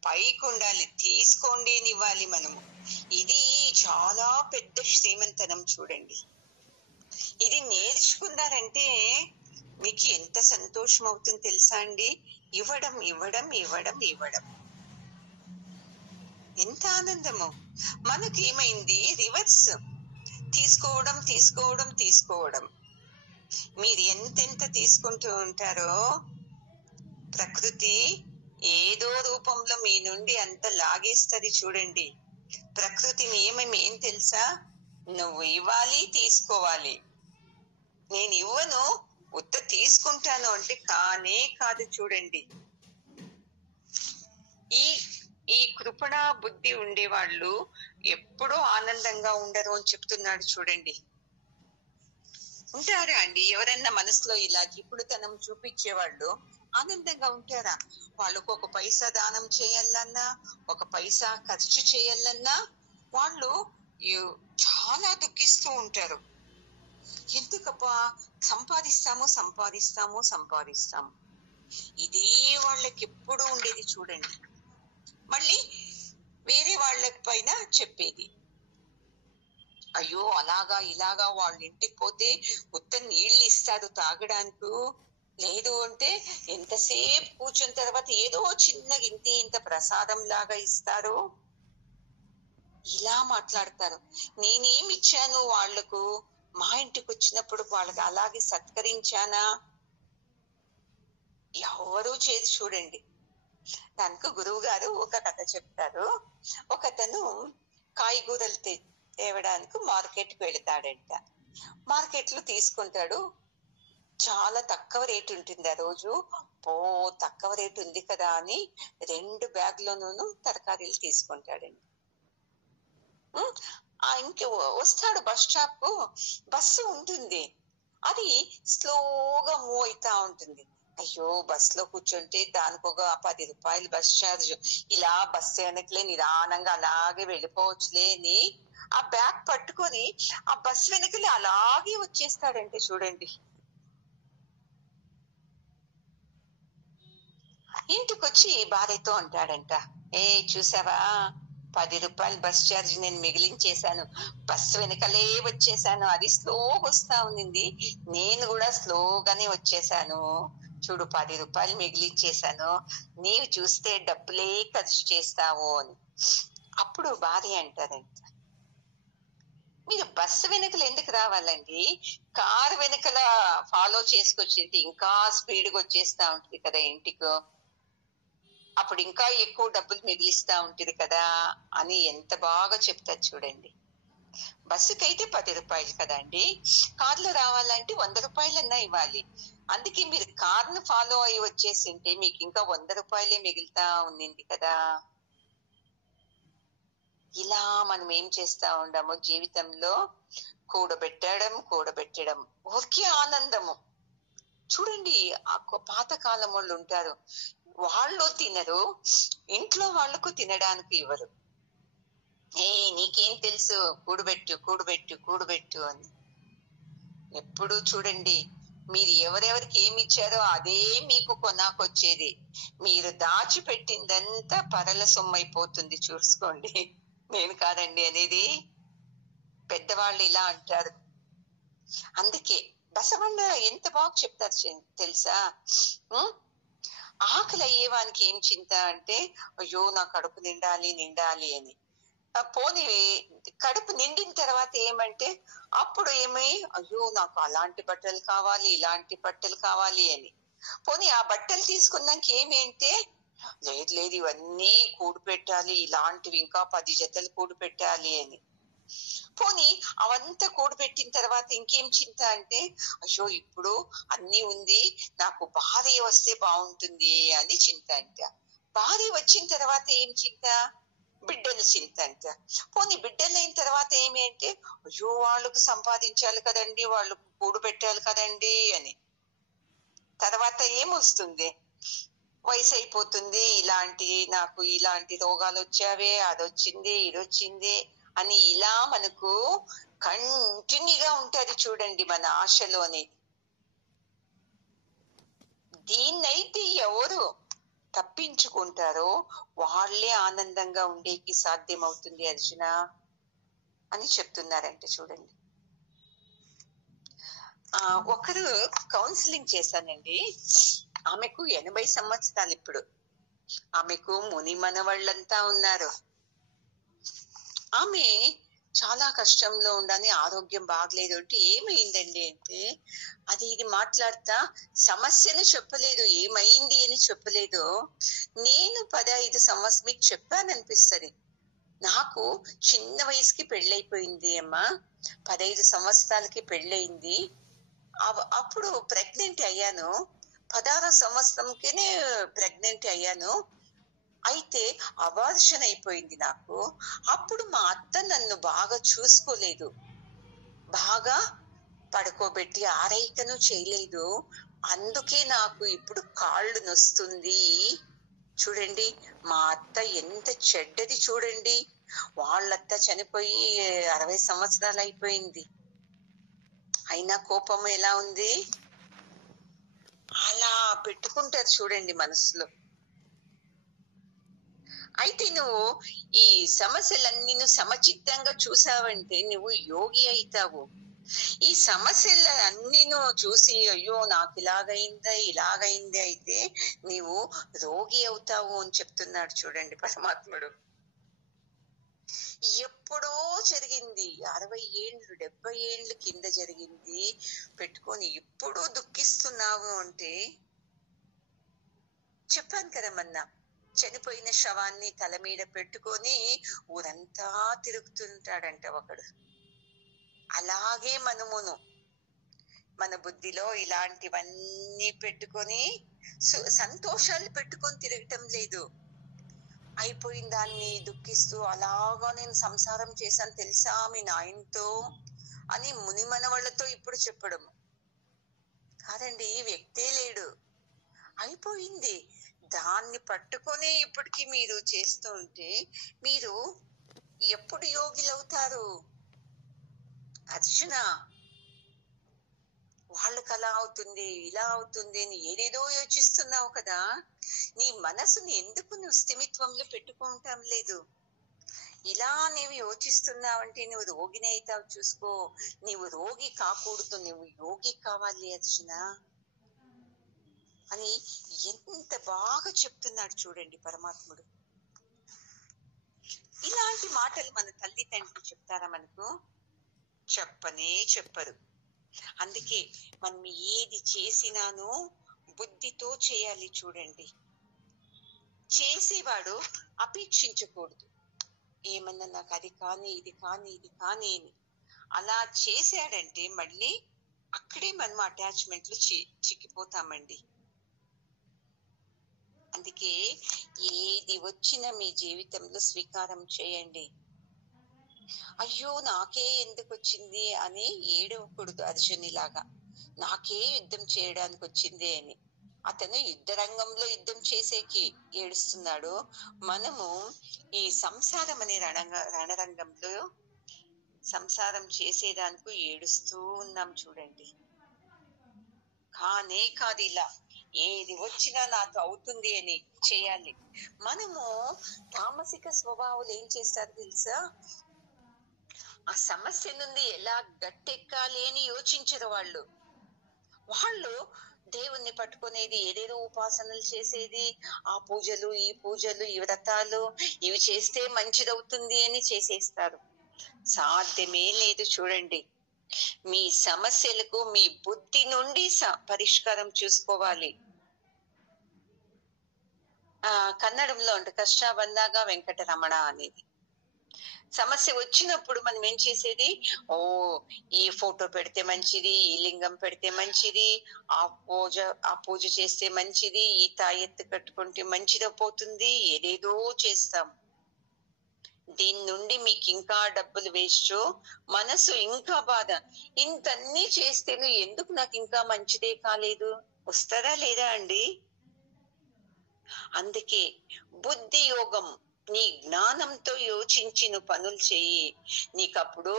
పైకి ఉండాలి, తీసుకోండి అని ఇవ్వాలి మనము. ఇది చాలా పెద్ద శ్రీమంతనం చూడండి. ఇది నేర్చుకున్నారంటే మీకు ఎంత సంతోషం అవుతుంది తెలుసా అండి. ఇవ్వడం ఇవ్వడం ఇవ్వడం ఇవ్వడం ఎంత ఆనందము. మనకి ఏమైంది, రివర్స్, తీసుకోవడం తీసుకోవడం తీసుకోవడం. మీరు ఎంతెంత తీసుకుంటూ ఉంటారో ప్రకృతి ఏదో రూపంలో మీ నుండి అంత లాగేస్తుంది చూడండి. ప్రకృతి నియమం ఏం తెలుసా, నువ్వు ఇవ్వాలి తీసుకోవాలి. నేను ఇవ్వను ఉత్త తీసుకుంటాను అంటే కానే కాదు చూడండి. ఈ కృపణ బుద్ధి ఉండేవాళ్ళు ఎప్పుడూ ఆనందంగా ఉండరు అని చెప్తున్నాడు చూడండి. ఉంటారా అండి ఎవరన్నా మనసులో ఇలా జిపుడుతనం చూపించేవాళ్ళు ఆనందంగా ఉంటారా? వాళ్ళకు ఒక పైసా దానం చేయాలన్నా, ఒక పైసా ఖర్చు చేయాలన్నా వాళ్ళు చాలా దుఃఖిస్తూ ఉంటారు. ఎందుకప్పా, సంపాదిస్తాము సంపాదిస్తాము సంపాదిస్తాము, ఇదే వాళ్ళకి ఎప్పుడు ఉండేది చూడండి. మళ్ళీ వేరే వాళ్ళ పైన చెప్పేది, అయ్యో అలాగా ఇలాగా వాళ్ళ ఇంటికి పోతే ఉత్త నీళ్లు ఇస్తారు తాగడానికి, లేదు అంటే ఎంతసేపు కూర్చున్న తర్వాత ఏదో చిన్న ఇంత ప్రసాదం లాగా ఇస్తారు. ఇలా మాట్లాడతారు. నేనేమి ఇచ్చాను వాళ్లకు, మా ఇంటికి వచ్చినప్పుడు వాళ్ళకి అలాగే సత్కరించానా? ఎవరూ చేసి చూడండి. దానికి గురువు గారు ఒక కథ చెప్తారు. ఒకతను కాయగూరలు తేవడానికి మార్కెట్ కి వెళతాడంట. మార్కెట్ లో తీసుకుంటాడు. చాలా తక్కువ రేటు ఉంటుంది ఆ రోజు. ఓ తక్కువ రేటు ఉంది కదా అని 2 బ్యాగులోనూ తరకారీలు తీసుకుంటాడండి. ఇంక వస్తాడు బస్ స్టాప్, బస్సు ఉంటుంది. అది స్లోగా మూవ్ అయితా ఉంటుంది. అయ్యో బస్ లో కూర్చుంటే దానికి ఒక 10 రూపాయలు బస్ ఛార్జ్, ఇలా బస్సు వెనకలే నిదానంగా అలాగే వెళ్ళిపోవచ్చులే అని ఆ బ్యాగ్ పట్టుకొని ఆ బస్ వెనకలే అలాగే వచ్చేస్తాడంటే చూడండి. ఇంటికొచ్చి భార్యతో అంటాడంట, ఏ చూసావా 10 రూపాయలు బస్ ఛార్జ్ నేను మిగిలించేశాను, బస్సు వెనకలే వచ్చేసాను, అది స్లోగా వస్తా ఉన్నింది, నేను కూడా స్లోగానే వచ్చేసాను, చూడు 10 రూపాయలు మిగిలించేశాను, నీవు చూస్తే డబ్బులే ఖర్చు చేస్తావు అని. అప్పుడు భార్య అంటారంట, మీరు బస్సు వెనకలు ఎందుకు రావాలండి, కారు వెనకల ఫాలో చేసుకొచ్చింది ఇంకా స్పీడ్గా వచ్చేస్తా ఉంటుంది కదా ఇంటికి, అప్పుడు ఇంకా ఎక్కువ డబ్బులు మిగిలిస్తా ఉంటుంది కదా అని ఎంత బాగా చెప్తారు చూడండి. బస్సుకైతే 10 రూపాయలు కదండి, కార్లో రావాలంటే 100 రూపాయలన్నా ఇవ్వాలి. అందుకే మీరు కార్ను ఫాలో అయ్యి వచ్చేసింటే మీకు ఇంకా 100 రూపాయలే మిగులుతా ఉండింది కదా. ఇలా మనం ఏం చేస్తా ఉండము జీవితంలో, కూడబెట్టడం ఊరికే ఆనందము. చూడండి ఆ పాత కాలం వాళ్ళు ఉంటారు, వాళ్ళు తినరు, ఇంట్లో వాళ్లకు తినడానికి ఇవ్వరు. నీకేం తెలుసు, కూడబెట్టు అని. ఎప్పుడు చూడండి మీరు ఎవరెవరికి ఏమి ఇచ్చారో అదే మీకు కొనాకొచ్చేది, మీరు దాచిపెట్టిందంతా పరల సొమ్మైపోతుంది చూసుకోండి. నేను కాదండి అనేది, పెద్దవాళ్ళు ఇలా అంటారు. అందుకే బసవಣ್ణ ఎంత బాగా చెప్తారు తెలుసా, ఆకలి అయ్యేవానికి ఏం చింత అంటే, అయ్యో నా కడుపు నిండాలి అని. పోనీ కడుపు నిండిన తర్వాత ఏమంటే, అప్పుడు అయ్యో నాకు అలాంటి బట్టలు కావాలి, ఇలాంటి బట్టలు కావాలి అని. పోనీ ఆ బట్టలు తీసుకున్నాక ఏమేంటే, లేదు ఇవన్నీ కూడు పెట్టాలి, ఇలాంటివి ఇంకా 10 జతలు కూడు పెట్టాలి అని. పోనీ అవంతా కూడబెట్టిన తర్వాత ఇంకేం చింత అంటే, అయ్యో ఇప్పుడు అన్ని ఉంది, నాకు భార్య వస్తే బాగుంటుంది అని చింత అంట. భార్య వచ్చిన తర్వాత ఏం చింత, బిడ్డలు చింత అంట. పోనీ బిడ్డలు అయిన తర్వాత ఏమి అంటే, అయ్యో వాళ్ళకు సంపాదించాలి కదండి, వాళ్ళకు కూడు పెట్టాలి కదండి అని. తర్వాత ఏమొస్తుంది, వయసు అయిపోతుంది, నాకు ఇలాంటి రోగాలు వచ్చావే, అదొచ్చింది ఇదొచ్చింది అని ఇలా మనకు కంటిన్యూగా ఉంటది చూడండి మన ఆశలో అనేది. దీన్నైతే ఎవరు తప్పించుకుంటారో వాళ్ళే ఆనందంగా ఉండేకి సాధ్యమవుతుంది అర్జున అని చెప్తున్నారంటే చూడండి. ఒకరు కౌన్సిలింగ్ చేశానండి, ఆమెకు 80 సంవత్సరాలు ఇప్పుడు, ఆమెకు ముని మనవాళ్ళంతా ఉన్నారు. ఆమె చాలా కష్టంలో ఉండని, ఆరోగ్యం బాగలేదు అంటే ఏమైందండి అంటే, అది ఇది మాట్లాడతా సమస్యను చెప్పలేదు, ఏమైంది అని చెప్పలేదు. నేను 15 సంవత్సరం మీకు చెప్పాననిపిస్తుంది, నాకు చిన్న వయసుకి పెళ్ళైపోయింది అమ్మా, 15 సంవత్సరాలకి పెళ్ళయింది, అప్పుడు ప్రెగ్నెంట్ అయ్యాను, 16 సంవత్సరంకినే ప్రెగ్నెంట్ అయ్యాను, అయితే అబార్షన్ అయిపోయింది నాకు. అప్పుడు మా అత్త నన్ను బాగా చూసుకోలేదు, బాగా పడుకోబెట్టి ఆరైకను చేయలేదు, అందుకే నాకు ఇప్పుడు కాళ్ళు నొస్తుంది. చూడండి మా అత్త ఎంత చెడ్డది చూడండి, వాళ్ళత్త చనిపోయి 60 సంవత్సరాలు అయిపోయింది, అయినా కోపం ఎలా ఉంది, అలా పెట్టుకుంటారు చూడండి మనసులో. అయితే నువ్వు ఈ సమస్యలన్నీ సమచిత్తంగా చూసావంటే నువ్వు యోగి అవుతావు. ఈ సమస్యలన్నీ చూసి అయ్యో నాకు ఇలాగైంది అయితే నీవు రోగి అవుతావు అని చెప్తున్నాడు చూడండి పరమాత్ముడు. ఎప్పుడో జరిగింది, 60 ఏళ్ళు 70 ఏళ్ళు కింద జరిగింది పెట్టుకొని ఇప్పుడు దుఃఖిస్తున్నావు అంటే, చెప్పాను కదా మొన్న, చనిపోయిన శవాన్ని తల మీద పెట్టుకొని ఊరంతా తిరుగుతుంటాడంట ఒకడు. అలాగే మనమును మన బుద్ధిలో ఇలాంటివన్నీ పెట్టుకొని సంతోషాలు పెట్టుకొని తిరగటం లేదు. అయిపోయిన దాన్ని దుఃఖిస్తూ అలాగా నేను సంసారం చేశాను తెలుసా మీ నాయనతో అని ముని మనవాళ్ళతో ఇప్పుడు చెప్పడం కాదండి. వ్యక్తే లేడు, అయిపోయింది. దాన్ని పట్టుకొని ఇప్పటికి మీరు చేస్తూ ఉంటే మీరు ఎప్పుడు యోగిలవుతారు అర్జున? వాళ్ళకి అలా అవుతుంది, ఇలా అవుతుంది అని ఏదేదో యోచిస్తున్నావు కదా. నీ మనసుని ఎందుకు నువ్వు స్థిమిత్వంలో పెట్టుకుంటాం లేదు? ఇలా నీవు యోచిస్తున్నావంటే నువ్వు రోగిని అవుతావు. చూసుకో, నీవు రోగి కాకూడదు, నువ్వు యోగి కావాలి అర్జున అని ఎంత బాగా చెప్తున్నాడు చూడండి పరమాత్ముడు. ఇలాంటి మాటలు మన తల్లి తండ్రి చెప్తారా మనకు? చెప్పనే చెప్పరు. అందుకే మనం ఏది చేసినానో బుద్ధితో చేయాలి. చూడండి, చేసేవాడు అపేక్షించకూడదు. ఏమన్నా నాకు అది కానీ ఇది కానీ ఇది కానీ అని అలా చేశాడంటే మళ్ళీ అక్కడే మనం అటాచ్మెంట్లు చిక్కిపోతామండి. అందుకే ఏది వచ్చినా మీ జీవితంలో స్వీకారం చేయండి. అయ్యో నాకే ఎందుకు వచ్చింది అని ఏడవకూడదు అర్జునిలాగా. నాకే యుద్ధం చేయడానికి వచ్చింది అని. అతను యుద్ధ రంగంలో యుద్ధం చేసేకి ఏడుస్తున్నాడు. మనము ఈ సంసారం అనే రణరంగంలో సంసారం చేసేదానికి ఏడుస్తూ ఉన్నాం చూడండి. కానే కాదు, ఇలా ఏది వచ్చినా నాతో అవుతుంది అని చేయాలి. మనము తామసిక స్వభావాలు ఏం చేస్తారు తెలుసా? ఆ సమస్య నుండి ఎలా గట్టెక్కాలి అని యోచించరు వాళ్ళు. దేవుణ్ణి పట్టుకునేది, ఏదేదో ఉపాసనలు చేసేది, ఆ పూజలు ఈ పూజలు ఈ వ్రతాలు ఇవి చేస్తే మంచిదవుతుంది అని చేసేస్తారు. సాధ్యమే లేదు. చూడండి, మీ సమస్యలకు మీ బుద్ధి నుండి పరిష్కారం చూసుకోవాలి. కన్నడంలో అంటే కష్ట బందాగ వెంకటరమణ అనేది. సమస్య వచ్చినప్పుడు మనం ఏం చేసేది? ఈ ఫోటో పెడితే మంచిది, ఈ లింగం పెడితే మంచిది, ఆ పూజ చేస్తే మంచిది, ఈ తాయెత్తు కట్టుకుంటే మంచిదైపోతుంది, ఏదేదో చేస్తాం. దీని నుండి మీకు ఇంకా డబ్బులు వేస్ట్, మనసు ఇంకా బాధ. ఇంతన్నీ చేస్తేను ఎందుకు నాకు ఇంకా మంచిదే కాలేదు? వస్తుందా లేదా అండి? అందుకే బుద్ధి యోగం, నీ జ్ఞానంతో యోచించి నువ్వు పనులు చెయ్యి. నీకప్పుడు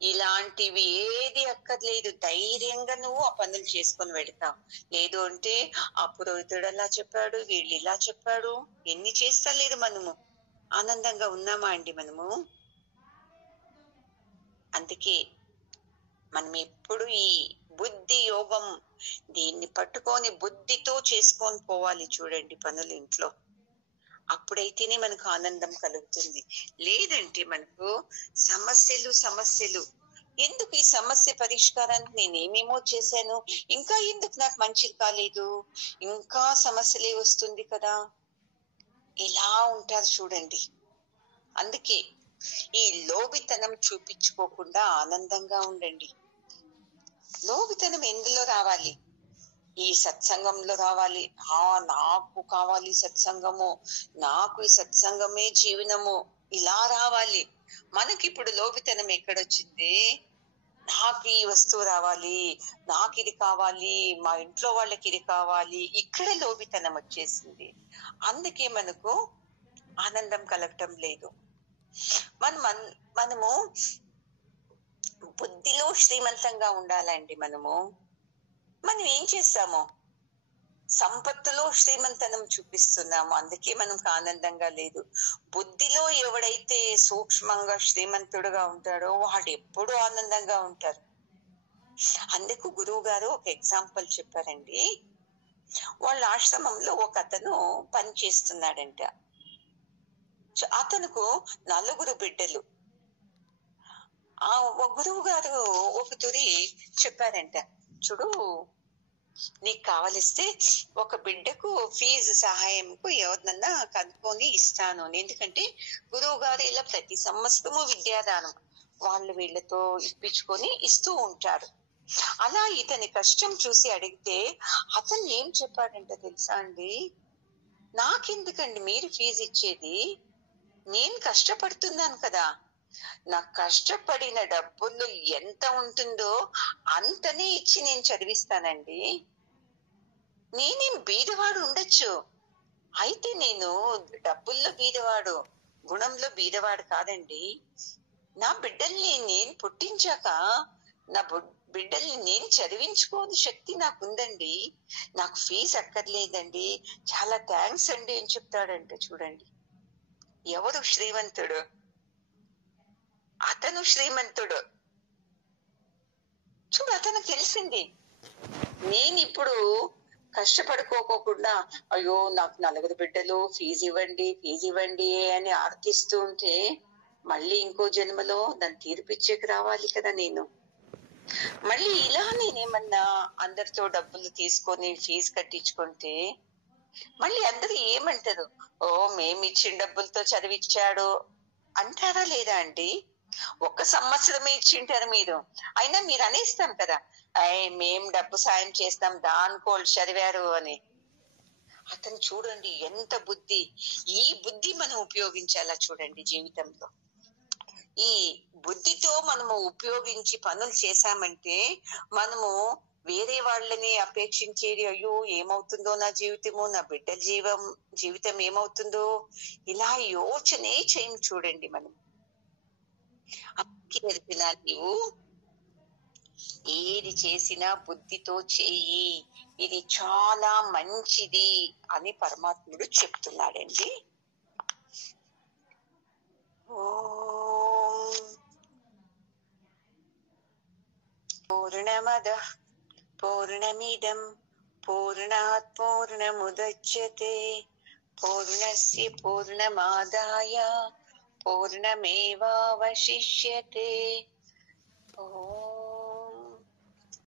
ఇలాంటివి ఏది అక్కర్లేదు. ధైర్యంగా నువ్వు ఆ పనులు చేసుకొని వెళ్తావు. లేదు అంటే ఆ పురోహితుడు అలా చెప్పాడు, వీళ్ళు ఇలా చెప్పాడు, ఎన్ని చేస్తా లేదు. మనము ఆనందంగా ఉన్నామా అండి మనము? అందుకే మనం ఎప్పుడు ఈ బుద్ధి యోగం దీన్ని పట్టుకొని బుద్ధితో చేసుకొని పోవాలి. చూడండి పనులు ఇంట్లో, అప్పుడైతేనే మనకు ఆనందం కలుగుతుంది. లేదంటే మనకు సమస్యలు ఎందుకు? ఈ సమస్య పరిష్కారానికి నేనేమేమో చేశాను, ఇంకా ఎందుకు నాకు మంచిది కాలేదు, ఇంకా సమస్యలే వస్తుంది కదా, ఇలా ఉంటారు చూడండి. అందుకే ఈ లోభితనం చూపించుకోకుండా ఆనందంగా ఉండండి. లోభితనం ఎందులో రావాలి? ఈ సత్సంగంలో రావాలి. నాకు కావాలి సత్సంగము, నాకు ఈ సత్సంగమే జీవనము, ఇలా రావాలి. మనకిప్పుడు లోభితనం ఎక్కడొచ్చింది? నాకు ఈ వస్తువు రావాలి, నాకు ఇది కావాలి, మా ఇంట్లో వాళ్ళకి ఇది కావాలి, ఇక్కడ లోభితనం వచ్చేసింది. అందుకే మనకు ఆనందం కలగటం లేదు. మనము బుద్ధిలో శ్రీమంతంగా ఉండాలండి. మనం ఏం చేస్తాము? సంపత్తులో శ్రీమంతనం చూపిస్తున్నాము, అందుకే మనకు ఆనందంగా లేదు. బుద్ధిలో ఎవడైతే సూక్ష్మంగా శ్రీమంతుడుగా ఉంటాడో వాడు ఎప్పుడు ఆనందంగా ఉంటారు. అందుకు గురువు గారు ఒక ఎగ్జాంపుల్ చెప్పారండి. వాళ్ళ ఆశ్రమంలో ఒక అతను పని చేస్తున్నాడంట. అతనుకు 4 బిడ్డలు. ఆ గురువు గారు ఒక తురి చెప్పారంట, చూడు నీకు కావలిస్తే ఒక బిడ్డకు ఫీజు సహాయంకు ఎవరినన్నా కనుక్కొని ఇస్తాను. ఎందుకంటే గురువు గారు ఇలా ప్రతి సంవత్సరము విద్యాదానం వాళ్ళు వీళ్ళతో ఇప్పించుకొని ఇస్తూ ఉంటారు. అలా ఇతని కష్టం చూసి అడిగితే అతను ఏం చెప్పాడంటే తెలుసా అండి, నాకెందుకండి మీరు ఫీజు ఇచ్చేది, నేను కష్టపడుతున్నాను కదా, నా కష్టపడిన డబ్బుల్లో ఎంత ఉంటుందో అంతనే ఇచ్చి నేను చదివిస్తానండి. నేనేం బీదవాడు ఉండొచ్చు, అయితే నేను డబ్బుల్లో బీదవాడు, గుణంలో బీదవాడు కాదండి. నా బిడ్డల్ని నేను పుట్టించాక నా బిడ్డల్ని నేను చదివించుకోని శక్తి నాకుందండి, నాకు ఫీజు అక్కర్లేదండి, చాలా థ్యాంక్స్ అండి అని చెప్తాడంటే చూడండి. ఎవరు శ్రీమంతుడు? అతను శ్రీమంతుడు. చూడు, అతను తెలిసింది నేను ఇప్పుడు కష్టపడుకోకుండా అయ్యో నాకు 4 బిడ్డలు, ఫీజు ఇవ్వండి అని ఆర్తిస్తూ ఉంటే మళ్ళీ ఇంకో జన్మలో దాన్ని తీర్పిచ్చేకి రావాలి కదా నేను. మళ్ళీ ఇలా నేనేమన్నా అందరితో డబ్బులు తీసుకొని ఫీజు కట్టించుకుంటే మళ్ళీ అందరూ ఏమంటారు, ఓ మేమిచ్చిన డబ్బులతో చదివిచ్చాడు అంటారా లేదా అండి? 1 సంవత్సరమే ఇచ్చింటారు మీరు, అయినా మీరు అనేస్తాం కదా, మేం డబ్బు సాయం చేస్తాం దానికోళ్ళు చదివారు అని. అతను చూడండి ఎంత బుద్ధి, ఈ బుద్ధి మనం ఉపయోగించాలా చూడండి జీవితంలో. ఈ బుద్ధితో మనము ఉపయోగించి పనులు చేశామంటే మనము వేరే వాళ్ళని అపేక్షించేది, అయ్యో ఏమవుతుందో నా జీవితము, నా బిడ్డ జీవితం ఏమవుతుందో, ఇలా యోచనే చేయం చూడండి మనం. అందుకే నేర్పిన నీవు ఏది చేసినా బుద్ధితో చేయి, ఇది చాలా మంచిది అని పరమాత్ముడు చెప్తున్నాడండి. పూర్ణమదః పూర్ణమిదం పూర్ణాత్ పూర్ణముదచ్యతే పూర్ణస్య పూర్ణమాదాయ పూర్ణమేవావశిష్యతే.